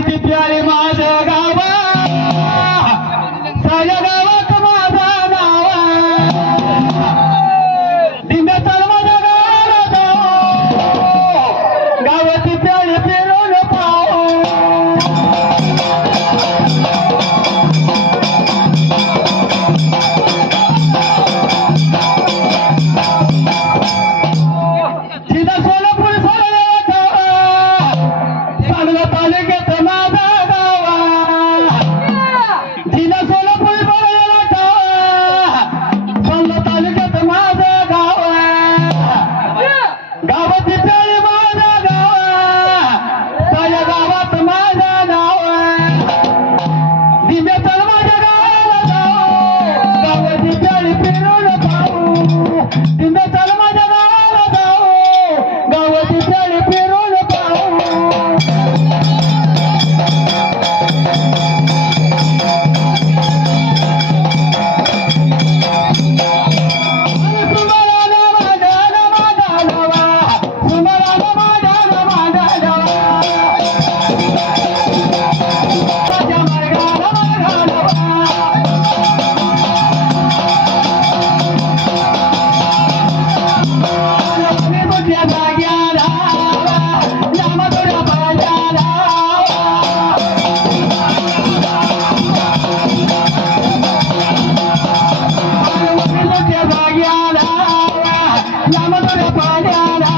प्यारी माझ्या गावा. साऱ्या गावात माझा नावा. दिंड्याचा माझ्या गावाला गावाची प्यारी फिरून पाहू యమగడ పాడారా?